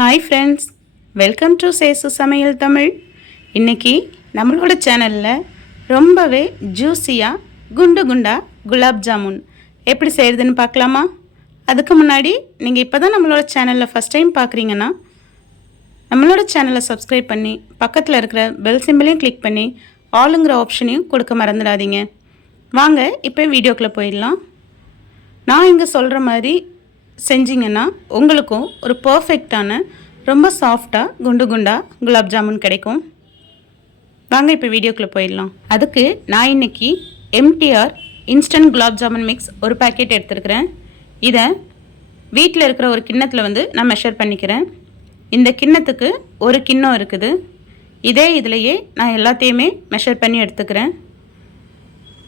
Hi friends welcome to Sesu சமையல் தமிழ் இன்னைக்கு நம்மளோட சேனலில் ரொம்பவே ஜூஸியாக குண்டு குண்டா குலாப் ஜாமுன் எப்படி செய்கிறதுன்னு பார்க்கலாமா? அதுக்கு முன்னாடி நீங்கள் இப்போ தான் நம்மளோட சேனலில் ஃபஸ்ட் டைம் பார்க்குறீங்கன்னா நம்மளோட சேனலை சப்ஸ்கிரைப் பண்ணி பக்கத்தில் இருக்கிற பெல் சிம்பிளையும் கிளிக் பண்ணி ஆளுங்கிற ஆப்ஷனையும் கொடுக்க மறந்துடாதீங்க. வாங்க இப்போ வீடியோக்குள்ளே போயிடலாம். நான் இங்கே சொல்கிற மாதிரி செஞ்சீங்கன்னா உங்களுக்கும் ஒரு பர்ஃபெக்டான ரொம்ப சாஃப்டாக குண்டு குண்டாக குலாப் ஜாமுன் கிடைக்கும். வாங்க இப்போ வீடியோக்குள்ளே போயிடலாம். அதுக்கு நான் இன்னைக்கு MTR instant gulab jamun mix ஒரு பாக்கெட் எடுத்துருக்கிறேன். இதை வீட்டில் இருக்கிற ஒரு கிண்ணத்தில் வந்து நான் மெஷர் பண்ணிக்கிறேன். இந்த கிண்ணத்துக்கு ஒரு கிண்ணம் இருக்குது. இதே இதுலேயே நான் எல்லாத்தையுமே மெஷர் பண்ணி எடுத்துக்கிறேன்.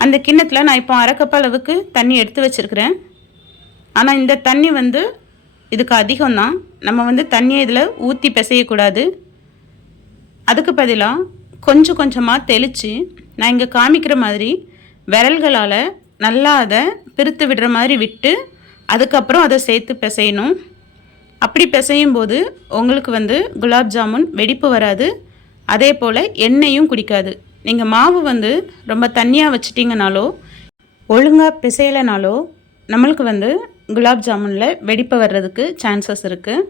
அந்த கிண்ணத்தில் நான் இப்போ அரைக்கப்ப அளவுக்கு தண்ணி எடுத்து வச்சுருக்கிறேன். ஆனால் இந்த தண்ணி வந்து இதுக்கு அதிகம்தான். நம்ம வந்து தண்ணியை இதில் ஊற்றி பிசையக்கூடாது. அதுக்கு பதிலாக கொஞ்சம் கொஞ்சமாக தெளித்து நான் இங்கே காமிக்கிற மாதிரி விரல்களால் நல்லா அதை பிரித்து விடுற மாதிரி விட்டு அதுக்கப்புறம் அதை சேர்த்து பிசையணும். அப்படி பிசையும் போது உங்களுக்கு வந்து குலாப் ஜாமுன் வெடிப்பு வராது. அதே போல் எண்ணெயும் குடிக்காது. நீங்கள் மாவு வந்து ரொம்ப தண்ணியாக வச்சிட்டிங்கனாலோ ஒழுங்காக பிசையலைனாலோ நம்மளுக்கு வந்து குலாப் ஜாமுனில் வெடிப்பு வர்றதுக்கு சான்சஸ் இருக்குது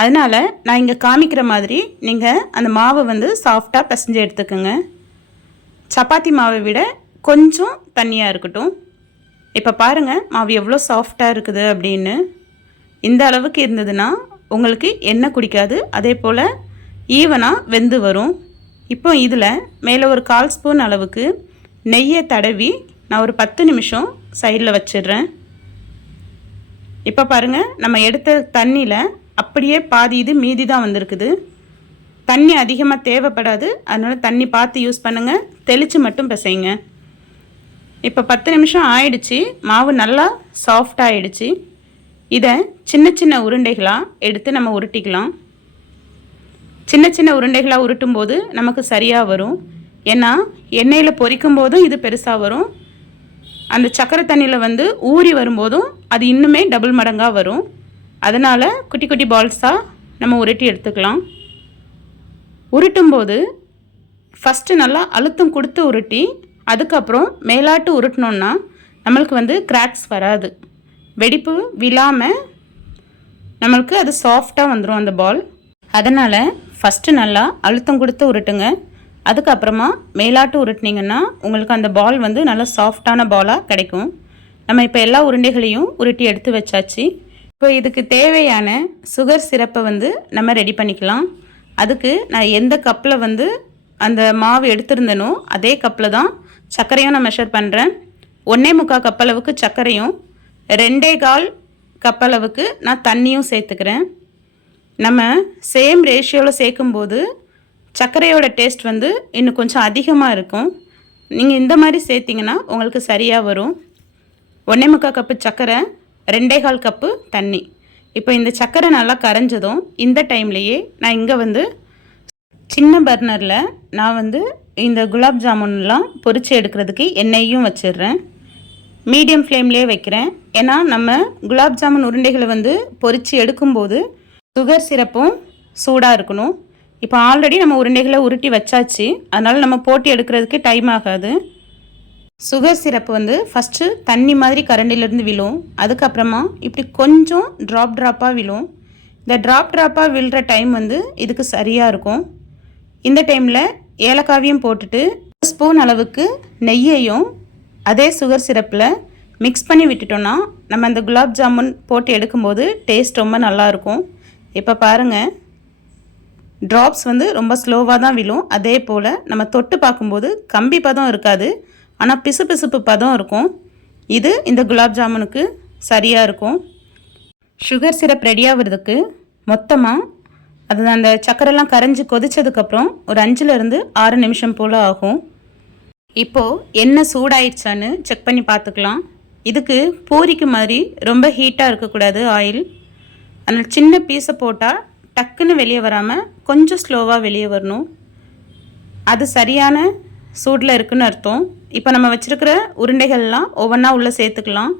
அதனால் நான் இங்கே காமிக்கிற மாதிரி நீங்கள் அந்த மாவை வந்து சாஃப்டாக பிசைஞ்சு எடுத்துக்கோங்க. சப்பாத்தி மாவை விட கொஞ்சம் தண்ணியாக இருக்கட்டும். இப்போ பாருங்கள் மாவு எவ்வளோ சாஃப்டாக இருக்குது அப்படின்னு. இந்த அளவுக்கு இருந்ததுன்னா உங்களுக்கு எண்ணெய் குடிக்காது அதே போல் ஈவனாக வெந்து வரும். இப்போ இதில் மேலே ஒரு கால் ஸ்பூன் அளவுக்கு நெய்யை தடவி நான் ஒரு பத்து நிமிஷம் சைடில் வச்சிடுறேன். இப்போ பாருங்கள் நம்ம எடுத்த தண்ணியில் அப்படியே பாதி இது மீதி தான் வந்திருக்குது. தண்ணி அதிகமாக தேவைப்படாது அதனால் தண்ணி பார்த்து யூஸ் பண்ணுங்கள் தெளித்து மட்டும் பிசைங்க. இப்போ பத்து நிமிஷம் ஆயிடுச்சு மாவு நல்லா சாஃப்ட் ஆயிடுச்சு. இதை சின்ன சின்ன உருண்டைகளாக எடுத்து நம்ம உருட்டிக்கலாம். சின்ன சின்ன உருண்டைகளாக உருட்டும் போது நமக்கு சரியாக வரும். ஏன்னா எண்ணெயில் பொரிக்கும் போதும் இது பெருசாக வரும். அந்த சக்கரை தண்ணியில் வந்து ஊறி வரும்போதும் அது இன்னுமே டபுள் மடங்காக வரும். அதனால் குட்டி குட்டி பால்ஸாக நம்ம உருட்டி எடுத்துக்கலாம். உருட்டும் போது ஃபஸ்ட்டு நல்லா அழுத்தம் கொடுத்து உருட்டி அதுக்கப்புறம் மேலாட்டு உருட்டினோன்னா நம்மளுக்கு வந்து கிராக்ஸ் வராது. வெடிப்பு விழாமல் நம்மளுக்கு அது சாஃப்டாக வந்துடும் அந்த பால் அதனால் ஃபஸ்ட்டு நல்லா அழுத்தம் கொடுத்து உருட்டுங்க. அதுக்கப்புறமா மேலாட்டு உருட்டினீங்கன்னா உங்களுக்கு அந்த பால் வந்து நல்லா சாஃப்டான பாலாக கிடைக்கும். நம்ம இப்போ எல்லா உருண்டைகளையும் உருட்டி எடுத்து வச்சாச்சு. இப்போ இதுக்கு தேவையான சுகர் சிரப்பை வந்து நம்ம ரெடி பண்ணிக்கலாம். அதுக்கு நான் எந்த கப்பில் வந்து அந்த மாவு எடுத்திருந்தனோ அதே கப்பில் தான் சர்க்கரையும் நான் மெஷர் பண்ணுறேன் ஒன்றே முக்கால் கப் அளவுக்கு சர்க்கரையும் ரெண்டே கால் கப் அளவுக்கு நான் தண்ணியும் சேர்த்துக்கிறேன். நம்ம சேம் ரேஷியோவில் சேர்க்கும்போது சர்க்கரையோட டேஸ்ட் வந்து இன்னும் கொஞ்சம் அதிகமாக இருக்கும். நீங்கள் இந்த மாதிரி சேர்த்திங்கன்னா உங்களுக்கு சரியாக வரும். ஒன்றே முக்கால் கப்பு சர்க்கரை ரெண்டே கால் கப்பு தண்ணி. இப்போ இந்த சர்க்கரை நல்லா கரைஞ்சதும் இந்த டைம்லேயே நான் இங்கே வந்து சின்ன பர்னரில் நான் வந்து இந்த குலாப் ஜாமுன்லாம் பொரித்து எடுக்கிறதுக்கு எண்ணெயும் வச்சிடுறேன். மீடியம் ஃப்ளேம்லேயே வைக்கிறேன். ஏன்னா நம்ம குலாப் ஜாமுன் உருண்டைகளை வந்து பொரித்து எடுக்கும்போது சுகர் சிரப்பும் சூடாக இருக்கணும். இப்போ ஆல்ரெடி நம்ம உருண்டைகளை உருட்டி வச்சாச்சு. அதனால் நம்ம போட்டி எடுக்கிறதுக்கு டைம் ஆகாது. சுகர் சிரப்பு வந்து ஃபஸ்ட்டு தண்ணி மாதிரி கரண்டிலேருந்து விழும். அதுக்கப்புறமா இப்படி கொஞ்சம் ட்ராப் ட்ராப்பாக விழும். இந்த ட்ராப் ட்ராப்பாக விழுற டைம் வந்து இதுக்கு சரியாக இருக்கும். இந்த டைமில் ஏலக்காவையும் போட்டுட்டு ஸ்பூன் அளவுக்கு நெய்யையும் அதே சுகர் சிரப்பில் மிக்ஸ் பண்ணி விட்டுட்டோன்னா நம்ம அந்த குலாப் ஜாமுன் போட்டு எடுக்கும்போது டேஸ்ட் ரொம்ப நல்லாயிருக்கும் இப்போ பாருங்கள் ட்ராப்ஸ் வந்து ரொம்ப ஸ்லோவாக தான் விழும். அதே போல் நம்ம தொட்டு பார்க்கும்போது கம்பி பதம் இருக்காது. ஆனால் பிசு பிசுப்பு பதம் இருக்கும். இது இந்த குலாப் ஜாமுனுக்கு சரியாக இருக்கும். சுகர் சிரப் ரெடியாகிறதுக்கு மொத்தமாக அது அந்த சக்கரெல்லாம் கரைஞ்சி கொதிச்சதுக்கப்புறம் ஒரு அஞ்சுலேருந்து ஆறு நிமிஷம் போல் ஆகும். இப்போது என்ன சூடாயிடுச்சான்னு செக் பண்ணி பார்த்துக்கலாம். இதுக்கு பூரிக்கு மாதிரி ரொம்ப ஹீட்டாக இருக்கக்கூடாது ஆயில் அதனால் சின்ன பீஸை போட்டால் டக்குன்னு வெளியே வராமல் கொஞ்சம் ஸ்லோவாக வெளியே வரணும். அது சரியான சூடில் இருக்குன்னு அர்த்தம். இப்போ நம்ம வச்சுருக்கிற உருண்டைகள்லாம் ஒவ்வொன்றா உள்ளே சேர்த்துக்கலாம்.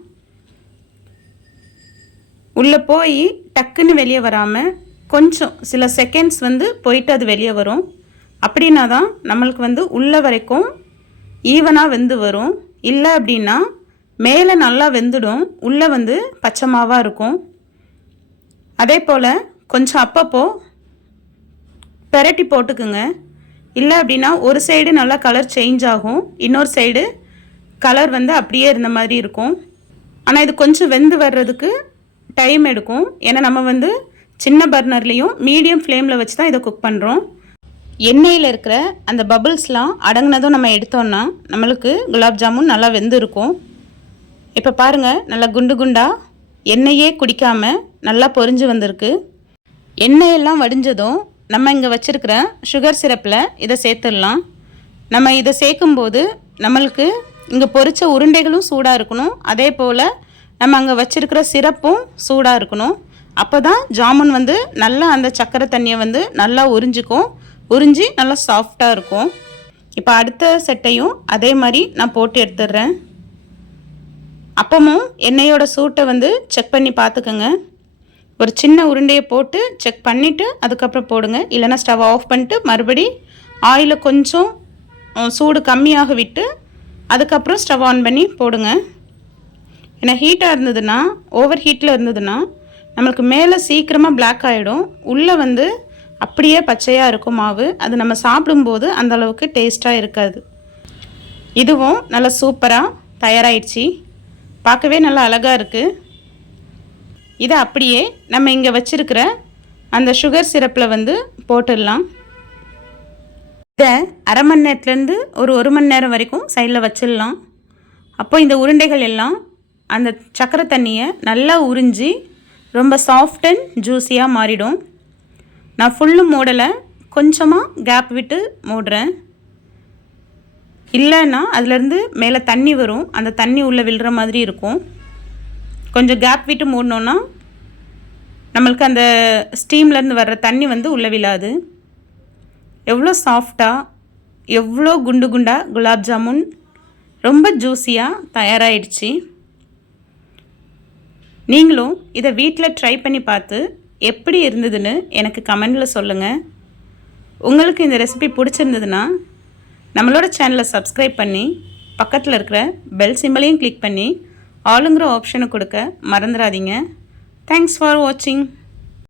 உள்ளே போய் டக்குன்னு வெளியே வராமல் கொஞ்சம் சில செகண்ட்ஸ் வந்து போயிட்டு அது வெளியே வரும். அப்படின்னா தான் நம்மளுக்கு வந்து உள்ளே வரைக்கும் ஈவனாக வெந்து வரும். இல்லை அப்படின்னா மேலே நல்லா வெந்துடும். உள்ளே வந்து பச்சை மாவாக இருக்கும். அதே போல் கொஞ்சம் அப்பப்போ பெரட்டி போட்டுக்குங்க. இல்லை அப்படின்னா ஒரு சைடு நல்லா கலர் சேஞ்ச் ஆகும். இன்னொரு சைடு கலர் வந்து அப்படியே இருந்த மாதிரி இருக்கும். ஆனால் இது கொஞ்சம் வெந்து வர்றதுக்கு டைம் எடுக்கும். ஏன்னா நம்ம வந்து சின்ன பர்னர்லேயும் மீடியம் ஃப்ளேமில் வச்சு தான் இதை குக் பண்ணுறோம் எண்ணெயில் இருக்கிற அந்த பபுள்ஸ்லாம் அடங்கினதும் நம்ம எடுத்தோன்னா நம்மளுக்கு குலாப் ஜாமுன் நல்லா வெந்து இருக்கும். இப்போ பாருங்கள் நல்லா குண்டு குண்டாக எண்ணெயே குடிக்காமல் நல்லா பொரிஞ்சு வந்திருக்கு. எண்ணெயெல்லாம் வடிஞ்சதும் நம்ம இங்கே வச்சுருக்கிற சுகர் சிரப்பில் இதை சேர்த்துடலாம். நம்ம இதை சேர்க்கும்போது நம்மளுக்கு இங்கே பொரிச்ச உருண்டைகளும் சூடாக இருக்கணும். அதே போல் நம்ம அங்கே வச்சுருக்கிற சிரப்பும் சூடாக இருக்கணும். அப்போ தான் ஜாமுன் வந்து நல்லா அந்த சக்கரை தண்ணியை வந்து நல்லா உறிஞ்சிக்கும். உறிஞ்சி நல்லா சாஃப்டாக இருக்கும். இப்போ அடுத்த செட்டையும் அதே மாதிரி நான் போட்டு எடுத்துடுறேன். அப்பமும் எண்ணெயோட சூட்டை வந்து செக் பண்ணி பார்த்துக்கோங்க. ஒரு சின்ன உருண்டையை போட்டு செக் பண்ணிவிட்டு அதுக்கப்புறம் போடுங்க. இல்லைனா ஸ்டவ் ஆஃப் பண்ணிட்டு மறுபடி ஆயிலை கொஞ்சம் சூடு கம்மியாக விட்டு அதுக்கப்புறம் ஸ்டவ் ஆன் பண்ணி போடுங்க. ஏன்னா ஹீட்டாக இருந்ததுன்னா ஓவர் ஹீட்டில் இருந்ததுன்னா நம்மளுக்கு மேலே சீக்கிரமாக பிளாக் ஆகிடும் உள்ளே வந்து அப்படியே பச்சையாக இருக்கும் மாவு. அது நம்ம சாப்பிடும்போது அந்தளவுக்கு டேஸ்ட்டாக இருக்காது. இதுவும் நல்லா சூப்பராக தயாராகிடுச்சி பார்க்கவே நல்லா அழகாக இருக்குது இதை அப்படியே நம்ம இங்கே வச்சுருக்கிற அந்த சுகர் சிரப்பில் வந்து போட்டுடலாம். இதை அரை மணி நேரத்துலேருந்து ஒரு ஒரு மணி நேரம் வரைக்கும் சைடில் வச்சிடலாம். அப்போ இந்த உருண்டைகள் எல்லாம் அந்த சக்கரை தண்ணியை நல்லா உறிஞ்சி ரொம்ப சாஃப்ட் அண்ட் ஜூஸியாக மாறிடும். நான் ஃபுல்லும் மூடலை கொஞ்சமாக கேப் விட்டு மூடுறேன். இல்லைன்னா அதுலேருந்து மேலே தண்ணி வரும். அந்த தண்ணி உள்ளே விழுற மாதிரி இருக்கும். கொஞ்சம் கேப் விட்டு மூடினோன்னா நம்மளுக்கு அந்த ஸ்டீம்லேருந்து வர்ற தண்ணி வந்து உள்ளே விழாது. எவ்வளோ சாஃப்டாக எவ்வளோ குண்டு குண்டாக குலாப் ஜாமுன் ரொம்ப ஜூஸியாக தயாராகிடுச்சு நீங்களும் இதை வீட்டில் ட்ரை பண்ணி பார்த்து எப்படி இருந்ததுன்னு எனக்கு கமெண்டில் சொல்லுங்கள் உங்களுக்கு இந்த ரெசிபி பிடிச்சிருந்ததுன்னா நம்மளோட சேனலை சப்ஸ்கிரைப் பண்ணி பக்கத்தில் இருக்கிற பெல் சிம்பிளையும் கிளிக் பண்ணி ஆளுங்கிற ஆப்ஷனை கொடுக்க மறந்துடாதீங்க தேங்க்ஸ் ஃபார் வாட்சிங்